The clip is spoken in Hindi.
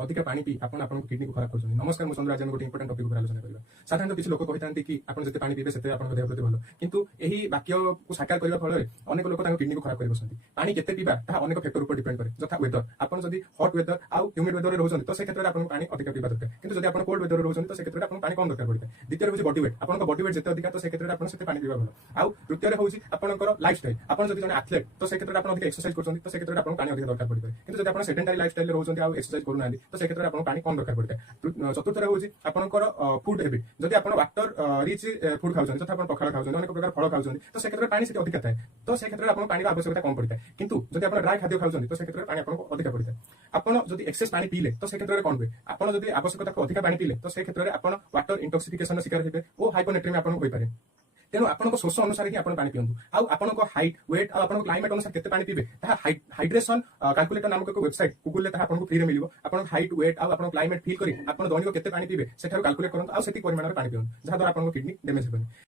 अधिक पानी पी आपण आपन किडनी को खराब करछन। नमस्कार मु चंद्र आज हम गोटे इंपोर्टेंट टॉपिक पर आलोचना करबा। साधारणतः किछ लोक कहितांती कि आपण जते पानी पीबे सेते आपण देह प्रति भलो, किंतु एही वाक्य को साकार करबा फल अनेक लोक तांको किडनी को खराब करि बसंती। पानी केते पीबा ता अनेक फैक्टर ऊपर डिपेंड करे, जथा वेदर आपण जदी हॉट वेदर आउ ह्यूमिड वेदर रे रहउछन तो से क्षेत्र रे आपण पानी अधिक पीबा दरकार, किंतु जदी आपण कोल्ड वेदर रे रहउछन तो से क्षेत्र रे आपण पानी कम दरकार पड़िता। द्वितीय होछि बॉडी वेट, आपण बॉडी वेट जते अधिक तो से क्षेत्र रे आपण सेते पानी पीबा भलो। आउ तृतीय होछि आपनकर लाइफस्टाइल, आपण जदी जने एथलेट तो से क्षेत्र रे आपण अधिक एक्सरसाइज करछन तो से क्षेत्र रे आपण पानी अधिक दरकार पड़िता, किंतु जदी आपण सेडेंटरी लाइफस्टाइल रे रहउछन आउ एक्सरसाइज करू नांदी तो से क्षेत्र रे आपण पानी कम दरकार पड़िता। चतुर्थ होछि आपनकर फूड हैबिट, जदी आपण वाटर रिच फूड खाउछन जथा आपण पखाळ खाउछन अनेक प्रकार फळ खाउछन तो से क्षेत्र रे पानी सेते अधिक थाए, तो से क्षेत्र रे आपण पानी आवश्यकता कम पड़िता। किंतु जदी आपण ड्राई खाद्य खाउछन तो से क्षेत्र रे पानी आपण अधिक पड़िता। आपण जदी एक्सेस पानी पीले तो से क्षेत्र रे कोन होय, आपण जदी आवश्यकता को अधिक पानी पीले तो से क्षेत्र रे आपण वाटर इंटॉक्सिफिकेशन शिकार हेबे ओ हाइपोनेट्रेमिया आपण होई पारे। तेणु आपन शोष अनुसार ही आपण पानी पियंतु। आउ आपन हाइट वेट आ आपन क्लाइमेट अनुसार केते पानी पीबे ता हाइड्रेशन कैलकुलेटर नामक एक वेबसाइट गूगल ले ता आपन फ्री रे मिलिबो। आपन हाइट वेट आ आपन क्लाइमेट फील करी आपन दैनिक केते पानी पीबे सेठार कैलकुलेट करंतु आ सेति परिमाण रे पानी पियंतु, जहा द्वारा आपन किडनी डैमेज हेबनी।